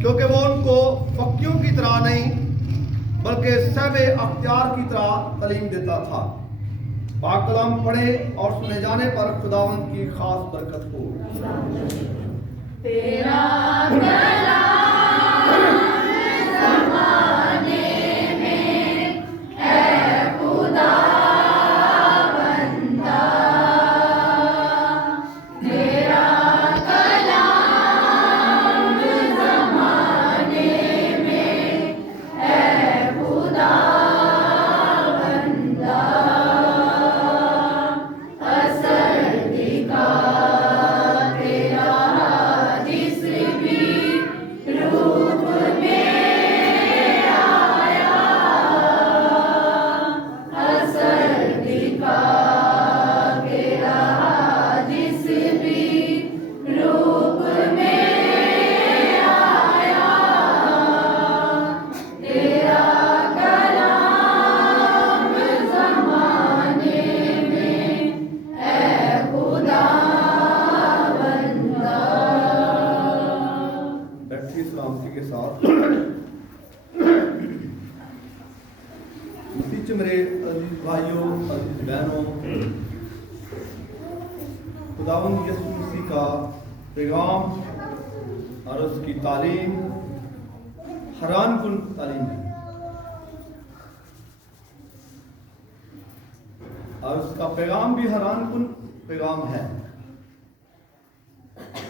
क्योंकि वो उनको फकीयों की तरह नहीं बल्कि सहबे अख्तियार की तरह तालीम देता था। पाक कलाम पढ़े और सुने जाने पर खुदावंद की खास बरकत हो। तेरा कलाम ज़माने में है खुदा बंदा, तेरा कलाम ज़माने में है खुदा बंदा, असर दिखा सलामती के साथ मेरे अजीज भाइयों, अजीज बहनों, खुदावंद यीशु मसीह का पैगाम और उसकी तालीम हैरानकुन तालीम है और उसका पैगाम भी हैरानकुन पैगाम है।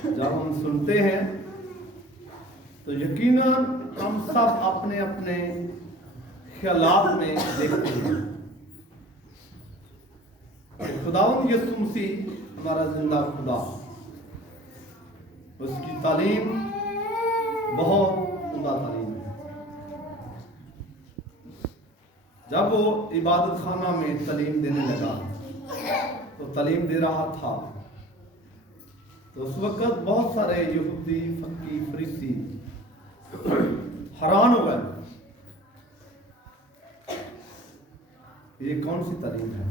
जब हम सुनते हैं तो यकीनन हम सब अपने अपने ख्यालात में देखते हैं। खुदावंद यीशु मसीह हमारा जिंदा खुदा, उसकी तालीम बहुत उम्दा तालीम है। जब वो इबादत खाना में तालीम देने लगा तो तालीम दे रहा था तो उस वक्त बहुत सारे यहूदी फकी फरीसी हैरान हो गए, ये कौन सी तालीम है,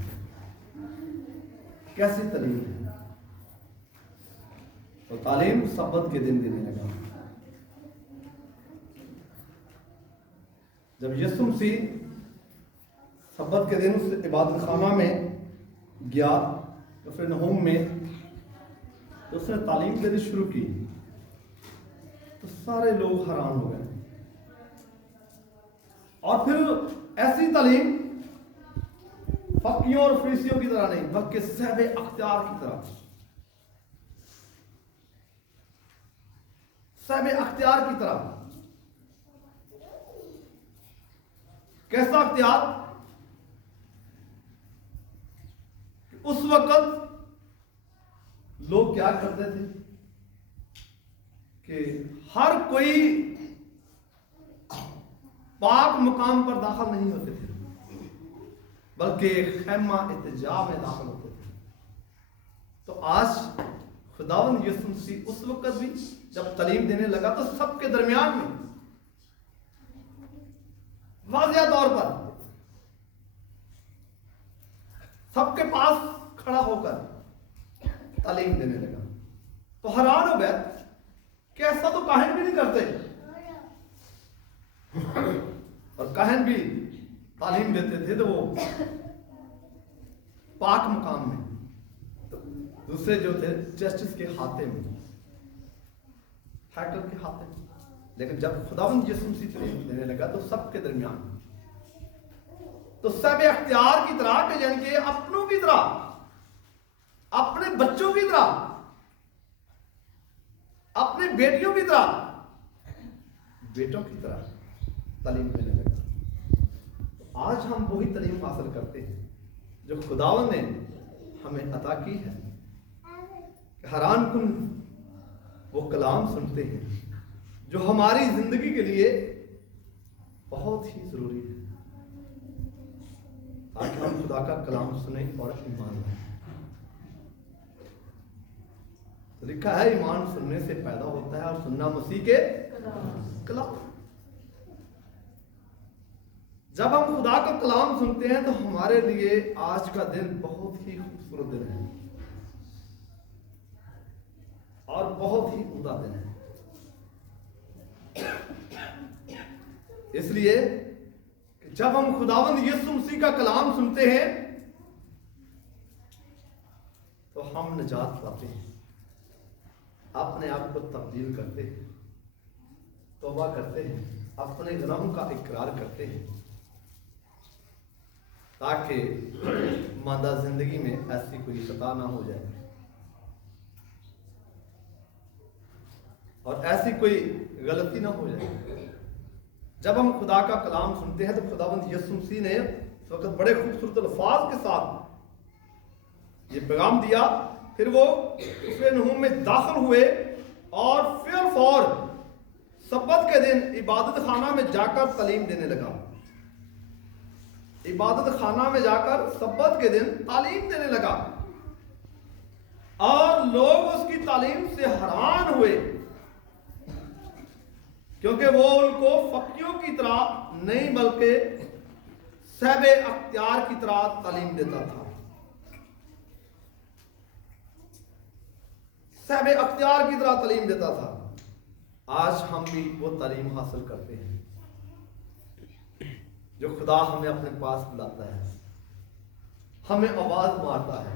कैसी तालीम है। तो तालीम सब्बत के दिन देने लगा। जब यीशु मसीह सब्बत के दिन उस इबादत खाना में गया तो फिर नहूम में तो उसने तालीम देनी शुरू की तो सारे लोग हैरान हो गए। और फिर ऐसी तालीम फकीयों और फरीसियों की तरह नहीं बल्कि सहबे अख्तियार की तरह, सहबे अख्तियार की तरह। कैसा अख्तियार? उस वक्त लोग क्या करते थे कि हर कोई पाक मुकाम पर दाखिल नहीं होते थे बल्कि खैमा इत्तिजा में दाखिल होते थे। तो आज खुदावंद यीशु मसीह उस वक्त भी जब तालीम देने लगा तो सबके दरमियान में वाज़िया तौर पर सबके पास खड़ा होकर तालीम देने लगा। तो हैरान हो गए कि ऐसा तो काहिन भी नहीं करते, और काहिन भी तालीम देते थे तो वो पाक मुकाम में, तो दूसरे जो थे जस्टिस के हाथे में, हैकर के हाथे में। लेकिन जब खुदावंद यीशु मसीह तालीम देने लगा तो सबके दरमियान, तो सब अख्तियार की तरह के यानी कि अपनों की तरह, अपने बच्चों की तरह, अपने बेटियों की तरह, बेटों की तरह तालीम देने लगा। तो आज हम वही तालीम हासिल करते हैं जो खुदावंद ने हमें अता की है। हैरानकुन वो कलाम सुनते हैं जो हमारी जिंदगी के लिए बहुत ही जरूरी है। ताकि हम खुदा का कलाम सुने और ईमान लाएं। तो लिखा है ईमान सुनने से पैदा होता है और सुनना मसीह के कलाम। जब हम खुदा का कलाम सुनते हैं तो हमारे लिए आज का दिन बहुत ही खूबसूरत दिन है और बहुत ही उम्दा दिन है। इसलिए कि जब हम खुदावंद यीशु मसीह का कलाम सुनते हैं तो हम निजात पाते हैं, अपने आप को तब्दील करते हैं, तौबा करते हैं, अपने गुनाहों का इकरार करते हैं, ताकि मादा जिंदगी में ऐसी कोई खता ना हो जाए और ऐसी कोई गलती ना हो जाए। जब हम खुदा का कलाम सुनते हैं तो खुदावंद यीशु मसीह ने इस वक्त बड़े खूबसूरत अल्फाज के साथ ये पैगाम दिया। फिर वो उसके नहूम में दाखिल हुए और फिर फौर सब्बत के दिन इबादत खाना में जाकर तालीम देने लगा। इबादत खाना में जाकर सब्बत के दिन तालीम देने लगा और लोग उसकी तालीम से हैरान हुए, क्योंकि वो उनको फकीरों की तरह नहीं बल्कि सहबे अख्तियार की तरह तालीम देता था। सहबे अख्तियार की तरह तालीम देता था। आज हम भी वो तालीम हासिल करते हैं जो खुदा हमें अपने पास बुलाता है, हमें आवाज मारता है।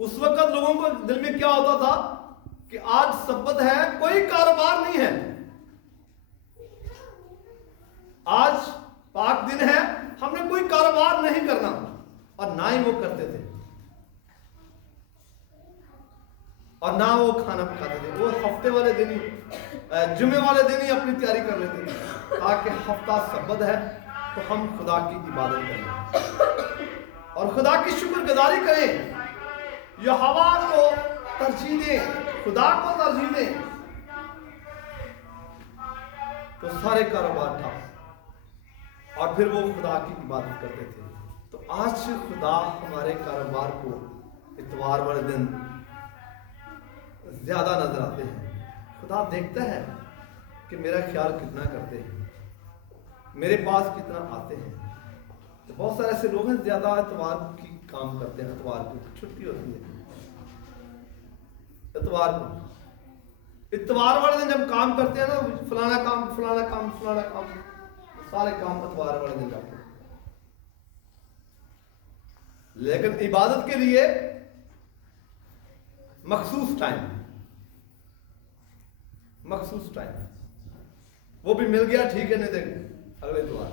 उस वक्त लोगों को दिल में क्या होता था कि आज सब्बत है, कोई कारोबार नहीं है, आज पाक दिन है, हमने कोई कारोबार नहीं करना, और ना ही वो करते थे और ना वो खाना पकाते थे। वो हफ्ते वाले दिन ही, जुमे वाले दिन ही अपनी तैयारी कर लेते थे ताकि हफ्ता सब्बत है तो हम खुदा की इबादत करें और खुदा की शुक्रगुजारी करें, यहोवा को तरजीह दें, खुदा को तरजीह दें। तो सारे कारोबार ठप और फिर वो खुदा की इबादत करते थे। तो आज खुदा हमारे कारोबार को इतवार वाले दिन ज्यादा नजर आते हैं। खुदा देखता है कि मेरा ख्याल कितना करते हैं, मेरे पास कितना आते हैं। तो बहुत सारे ऐसे लोग हैं ज्यादा इतवार की काम करते हैं, इतवार की छुट्टी होती है, इतवार को इतवार वाले दिन जब काम करते हैं ना, फलाना काम फलाना काम फलाना काम, सारे काम इतवार वाले दिन करते हैं। लेकिन इबादत के लिए मखसूस टाइम वो भी मिल गया ठीक है, नहीं देख अगले इतवार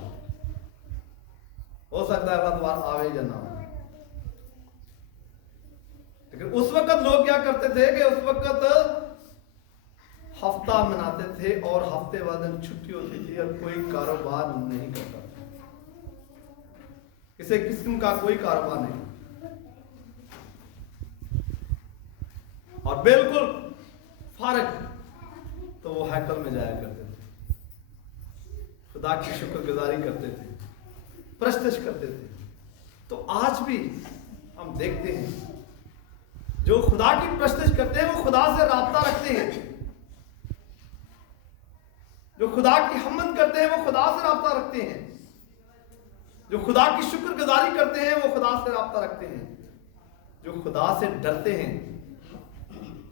हो सकता है, अगला इतवार आवे या ना आवे। लेकिन उस वक्त लोग क्या करते थे कि उस वक्त हफ्ता मनाते थे और हफ्ते वाले दिन छुट्टी होती थी और कोई कारोबार नहीं करता था, किसी किस्म का कोई कारोबार नहीं, और बिल्कुल फारग। तो वो हैकल में जाया करते थे, खुदा की शुक्रगुजारी करते थे, प्रस्तुत करते थे। तो आज भी हम देखते हैं जो खुदा की प्रस्तुत करते हैं वो खुदा से राब्ता रखते हैं, जो खुदा की हम्मत करते हैं वो खुदा से राब्ता रखते हैं, जो खुदा की शुक्रगुजारी करते हैं वो खुदा से राब्ता रखते हैं, जो खुदा से डरते हैं,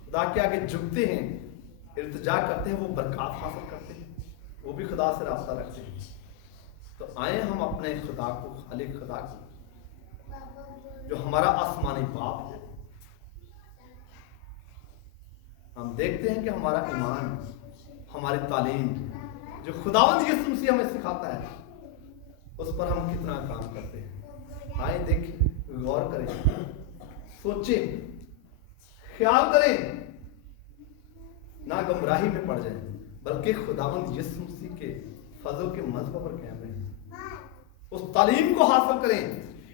खुदा के आगे झुकते हैं, इल्तिजा करते हैं, वो बरकत हासिल करते हैं, वो भी खुदा से राब्ता रखते हैं। तो आए हम अपने खुदा को, खालिक खुदा को जो हमारा आसमानी बाप है, हम देखते हैं कि हमारा ईमान, हमारी तालीम जो खुदावंद यीशु मसीह हमें सिखाता है उस पर हम कितना काम करते हैं। आए देखें, गौर करें, सोचें, ख्याल करें, ना गुमराही में पड़ जाए बल्कि खुदावंद यीशु मसीह के फजल के मज़हब पर कायम रहें, उस तालीम को हासिल करें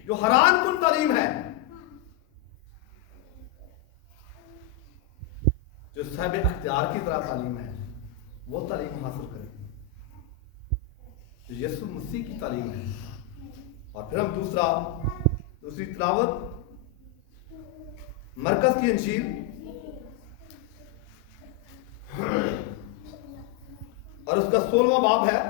जो हैरान कुन तालीम है, जो साहिब अख्तियार की तरह तालीम है, वो तालीम हासिल करें जो यीशु मसीह की तालीम है। और फिर हम दूसरी तिलावत मरकज की इंजील और उसका 16वां बाब है।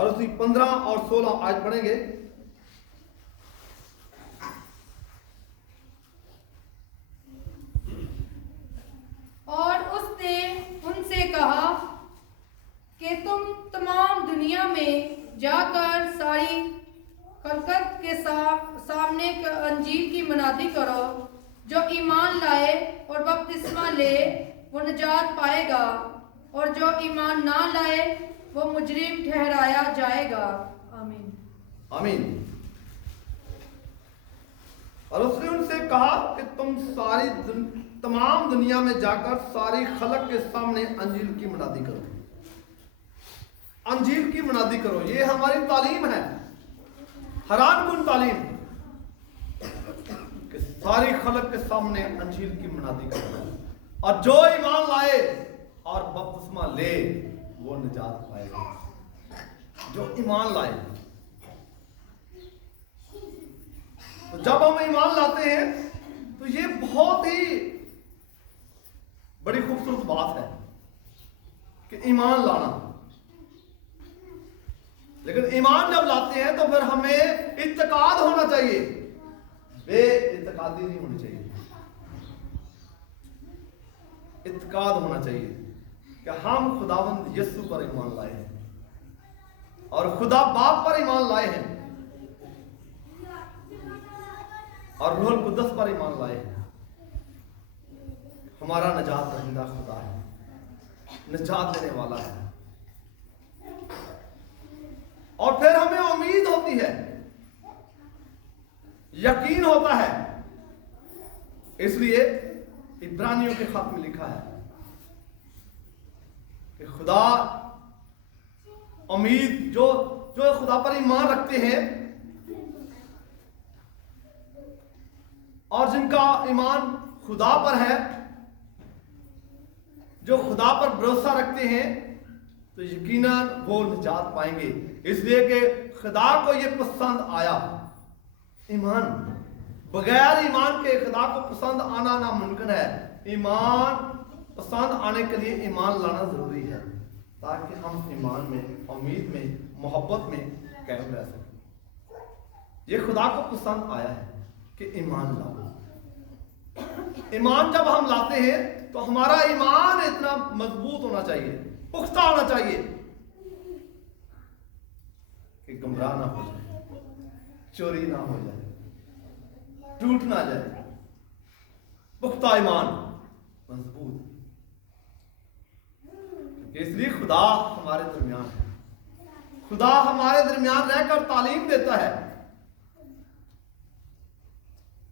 और उसी 15 और 16 आज पढ़ेंगे। और उसने उनसे कहा कि तुम तमाम दुनिया में जाकर सारी खलकत के सामने अंजील की मनादी करो। जो ईमान लाए और बपतिस्मा ले वो निजात पाएगा, और जो ईमान ना लाए वो मुजरिम ठहराया जाएगा। आमीन आमीन। और उसने उनसे कहा कि तुम तमाम दुनिया में जाकर सारी खलक के सामने अंजील की मनादी करो। अंजील की मनादी करो, ये हमारी तालीम है, हैरानकुन तालीम कि सारी खलक के सामने अंजील की मनादी करो, और जो ईमान लाए और बपतिस्मा ले वो निजात पाएगा। जो ईमान लाए, तो जब हम ईमान लाते हैं तो ये बहुत ही बड़ी खूबसूरत बात है कि ईमान लाना। लेकिन ईमान जब लाते हैं तो फिर हमें इत्तेकाद होना चाहिए, बेइत्तेकादी नहीं होनी चाहिए। इत्तेकाद होना चाहिए कि हम खुदावंद यीशु पर ईमान लाए हैं और खुदा बाप पर ईमान लाए हैं और रूहुल कुद्दस पर ईमान लाए हैं। हमारा निजात दहिंदा खुदा है, निजात देने वाला है। और फिर हमें उम्मीद होती है, यकीन होता है। इसलिए इब्रानियों के खत में लिखा है कि खुदा उम्मीद जो खुदा पर ईमान रखते हैं और जिनका ईमान खुदा पर है, जो खुदा पर भरोसा रखते हैं, तो यकीनन वो निजात पाएंगे। इसलिए कि खुदा को ये पसंद आया। ईमान, बगैर ईमान के खुदा को पसंद आना नामुमकिन है। ईमान पसंद आने के लिए ईमान लाना जरूरी है, ताकि हम ईमान में, उम्मीद में, मोहब्बत में कायम रह सकें। ये खुदा को पसंद आया है कि ईमान लाओ। ईमान जब हम लाते हैं तो हमारा ईमान इतना मजबूत होना चाहिए, पुख्ता होना चाहिए कि गुमराह ना हो जाए, चोरी ना हो जाए, टूट ना जाए। पुख्ता ईमान, मजबूत। इसलिए खुदा हमारे दरमियान है। खुदा हमारे दरमियान रहकर तालीम देता है,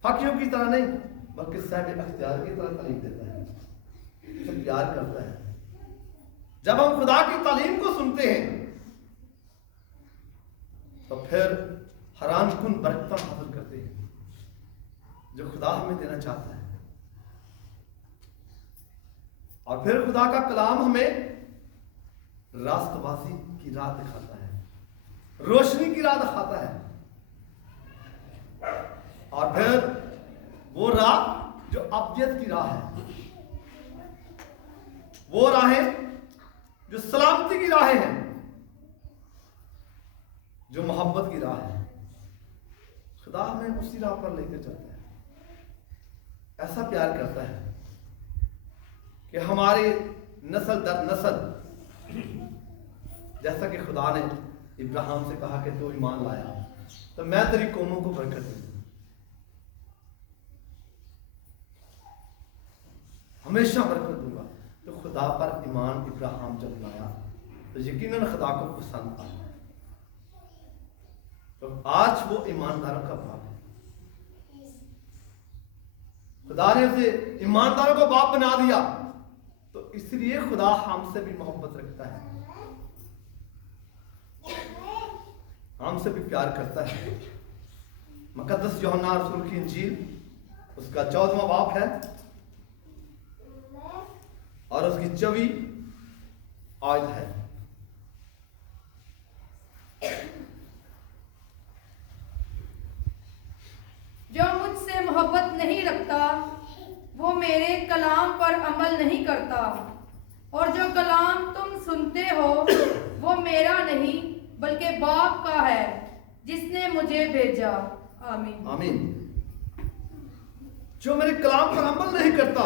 फकीरों की तरह नहीं बल्कि साहिब अख्तियार की तरह तालीम देता है, उसे प्यार करता है। जब हम खुदा की तालीम को सुनते हैं तो फिर हैरानकुन बरकत हासिल करते हैं जो खुदा हमें देना चाहता है। और फिर खुदा का कलाम हमें रास्तबाजी की राह दिखाता है, रोशनी की राह दिखाता है। और फिर वो राह जो अब्दियत की राह है, वो राहें जो सलामती की राहें हैं, जो मोहब्बत की राह है। खुदा हमें उसी राह पर लेकर चलता है। ऐसा प्यार करता है कि हमारे नस्ल दर नस्ल, जैसा कि खुदा ने इब्राहिम से कहा कि तू ईमान लाया तो मैं तेरी कौमों को बरकत दूंगा, हमेशा बरकत दूंगा। तो खुदा पर ईमान इब्राहिम जब लाया तो यकीनन खुदा को पसंद आया। तो आज वो ईमानदारों का बाप है। खुदा ने उसे ईमानदारों का बाप बना दिया, तो इसलिए खुदा हमसे भी मोहब्बत रखता है, हमसे भी प्यार करता है। मुकद्दस यूहन्ना रसूल की इंजील उसका 14वां बाब है और उसकी 24 आयत है। जो मुझसे मोहब्बत नहीं रखता वो मेरे कलाम पर अमल नहीं करता, और जो कलाम तुम सुनते हो वो मेरा नहीं बल्कि बाप का है जिसने मुझे भेजा। आमीन। आमीन। जो मेरे कलाम पर अमल नहीं करता,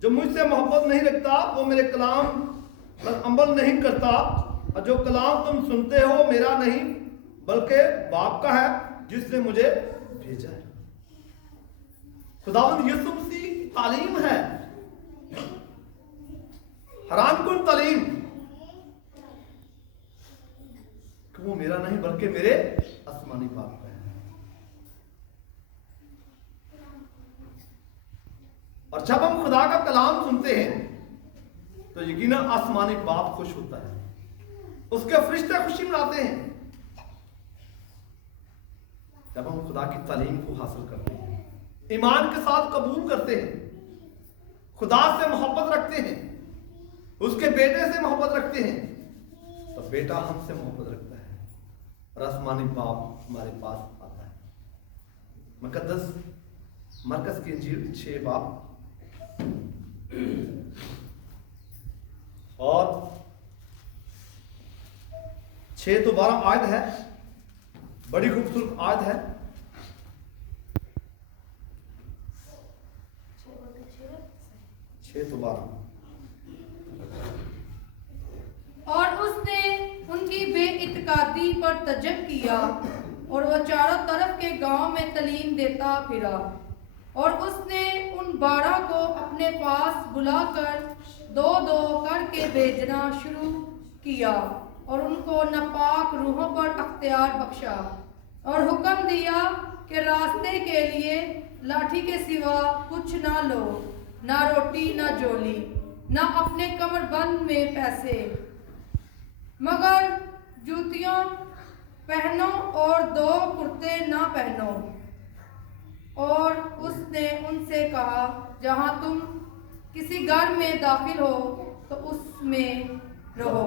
जो मुझसे मोहब्बत नहीं रखता, वो मेरे कलाम पर अमल नहीं करता। और जो कलाम तुम सुनते हो मेरा नहीं बल्कि बाप का है जिसने मुझे भेजा है। खुदावंद यीशु मसीह की तालीम है, हैरानकुन तालीम, कि वो मेरा नहीं बल्कि मेरे आसमानी बाप का है। और जब हम खुदा का कलाम सुनते हैं तो यकीनन आसमानी बाप खुश होता है, उसके फरिश्ते खुशी मनाते हैं। जब हम खुदा की तालीम को हासिल करते हैं, ईमान के साथ कबूल करते हैं, खुदा से मोहब्बत रखते हैं, उसके बेटे से मोहब्बत रखते हैं, तो बेटा हमसे मोहब्बत रखता है और आसमानी बाप हमारे पास आता है। मुकद्दस मरकज की इंजील 6 बाब और 6 तो 12 आयत है, बड़ी खूबसूरत आयत है। 6 तो 12। और उसने उनकी बेइत्कादी पर तजब किया और वह चारों तरफ के गांव में तालीम देता फिरा। और उसने उन 12 को अपने पास बुलाकर 2-2 करके भेजना शुरू किया और उनको नापाक रूहों पर अख्तियार बख्शा और हुक्म दिया कि रास्ते के लिए लाठी के सिवा कुछ ना लो, ना रोटी ना जोली, ना अपने कमरबंद में पैसे, मगर जूतियों पहनो और 2 कुर्ते ना पहनो। और उसने उनसे कहा, जहाँ तुम किसी घर में दाखिल हो तो उसमें रहो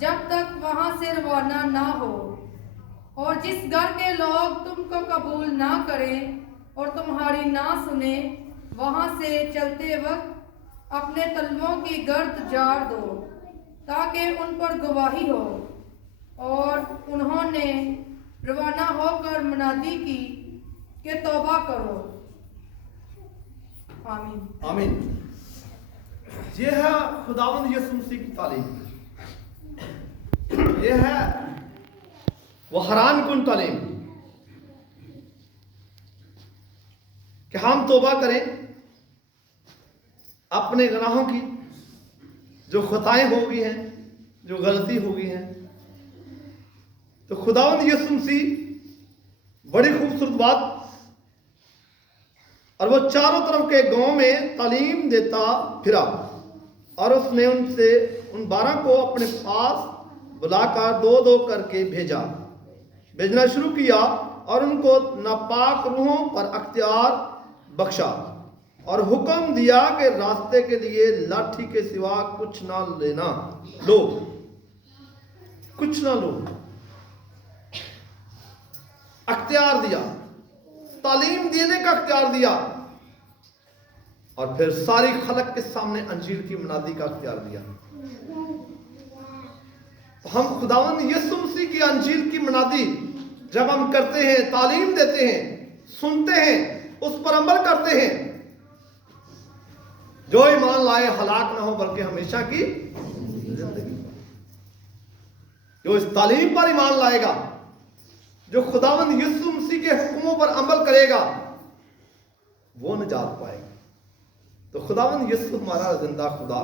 जब तक वहाँ से रवाना ना हो। और जिस घर के लोग तुमको कबूल ना करें और तुम्हारी ना सुने, वहाँ से चलते वक्त अपने तलवों की गर्द जार दो ताकि उन पर गवाही हो। और उन्होंने रवाना होकर मुनादी की कि तौबा करो। आमीन। आमीन। ये है खुदावंद यीशु मसीह की तालीम, ये है वो हैरानकुन तालीम कि हम तौबा करें अपने गुनाहों की, जो खताएं हो गई हैं, जो गलती हो गई हैं। तो खुदावंद यीशु मसीह बड़ी खूबसूरत बात, और वो चारों तरफ के गांव में तालीम देता फिरा। और उसने उनसे उन 12 को अपने पास बुलाकर 2-2 करके भेजना शुरू किया और उनको नापाक रूहों पर अख्तियार बख्शा और हुक्म दिया कि रास्ते के लिए लाठी के सिवा कुछ ना लो, कुछ ना लो। अख्तियार दिया, तालीम देने का अख्तियार दिया, और फिर सारी खलक के सामने अंजीर की मुनादी का अख्तियार दिया। हम खुदावंद यीशु मसीह की अंजीर की मुनादी जब हम करते हैं, तालीम देते हैं, सुनते हैं, उस पर अमल करते हैं, जो ईमान लाए हलाक ना हो बल्कि हमेशा की जिंदगी। जो इस तालीम पर ईमान लाएगा, जो खुदावंद यीशु मसीह के हुक्मों पर अमल करेगा, वो निजात पाएगा। तो खुदावंद यीशु हमारा जिंदा खुदा,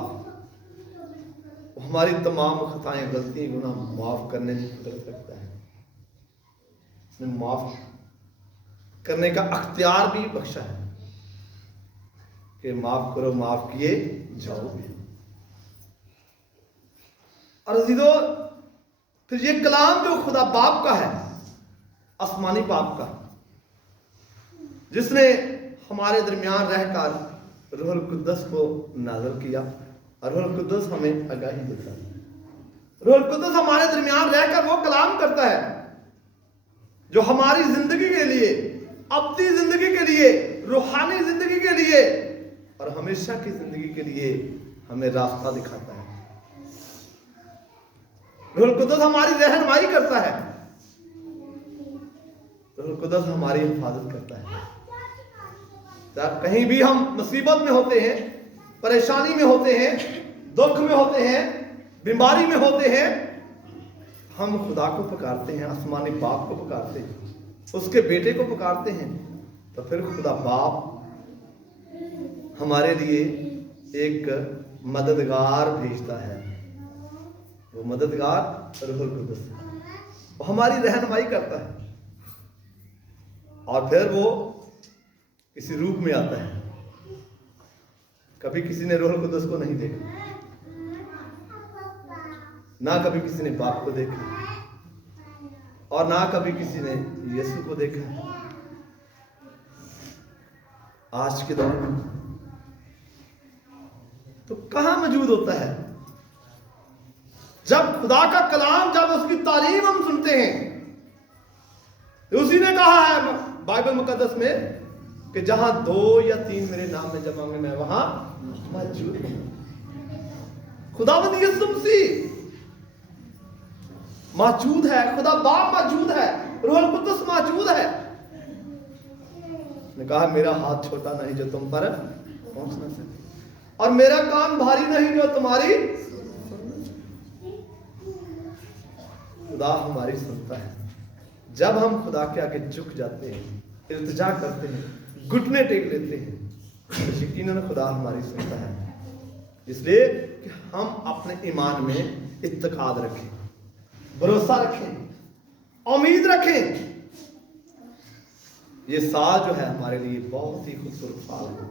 हमारी तमाम खताएं, गलती, गुनाह माफ करने की कुदरत रखता है। उसने माफ करने का अख्तियार भी बख्शा है कि माफ करो, माफ किए जाओगे। और अजीजों, फिर ये कलाम जो खुदा बाप का है, आसमानी बाप का, जिसने हमारे दरमियान रहकर रूहुल कुद्दस को नाज़िल किया, और रूहुल कुद्दस हमें आगाही देता है। रूहुल कुद्दस हमारे दरमियान रहकर वो कलाम करता है जो हमारी जिंदगी के लिए, अपनी जिंदगी के लिए, रूहानी जिंदगी के लिए और हमेशा की जिंदगी के लिए हमें रास्ता दिखाता है। रूहुल कुद्दुस हमारी रहनुमाई करता है। रूहुल कुद्दुस हमारी हिफाजत करता है। जब कहीं भी हम मुसीबत में होते हैं, परेशानी में होते हैं, दुख में होते हैं, बीमारी में होते हैं, हम खुदा को पुकारते हैं, आसमानी बाप को पुकारते हैं, उसके बेटे को पुकारते हैं, तो फिर खुदा बाप हमारे लिए एक मददगार भेजता है। वो मददगार रूहुल कुद्दुस है। वो हमारी रहनुमाई करता है और फिर वो किसी रूप में आता है। कभी किसी ने रूहुल कुद्दुस को नहीं देखा, ना कभी किसी ने बाप को देखा और ना कभी किसी ने यीशु को देखा। आज के दौर में तो कहां मौजूद होता है? जब खुदा का कलाम, जब उसकी तालीम हम सुनते हैं, तो उसी ने कहा है बाइबल मुकद्दस में कि जहां 2 या 3 मेरे नाम में जमा होंगे मैं वहां मौजूद हूं। खुदावंद यीशु मसीह मौजूद है, खुदा बाप मौजूद है, रूहुल कुद्दुस मौजूद है। ने कहा मेरा हाथ छोटा नहीं जो तुम पर पहुंच ना सके, और मेरा कान भारी नहीं जो तुम्हारी। खुदा हमारी सुनता है। जब हम खुदा के आगे झुक जाते हैं, इल्तिजा करते हैं, घुटने टेक लेते हैं, तो यकीनन खुदा हमारी सुनता है। इसलिए कि हम अपने ईमान में इत्तेकाद रखें, भरोसा रखें, उम्मीद रखें। ये साल जो है हमारे लिए बहुत ही खूबसूरत साल है।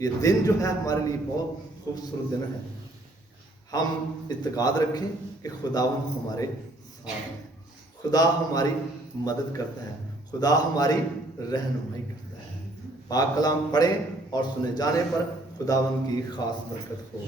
ये दिन जो है हमारे लिए बहुत खूबसूरत दिन है। हम इत्तेकाद रखें कि खुदावंद हमारे साथ है, खुदा हमारी मदद करता है, खुदा हमारी रहनुमाई करता है। पाक कलाम पढ़ें और सुने जाने पर खुदावंद की खास बरकत हो।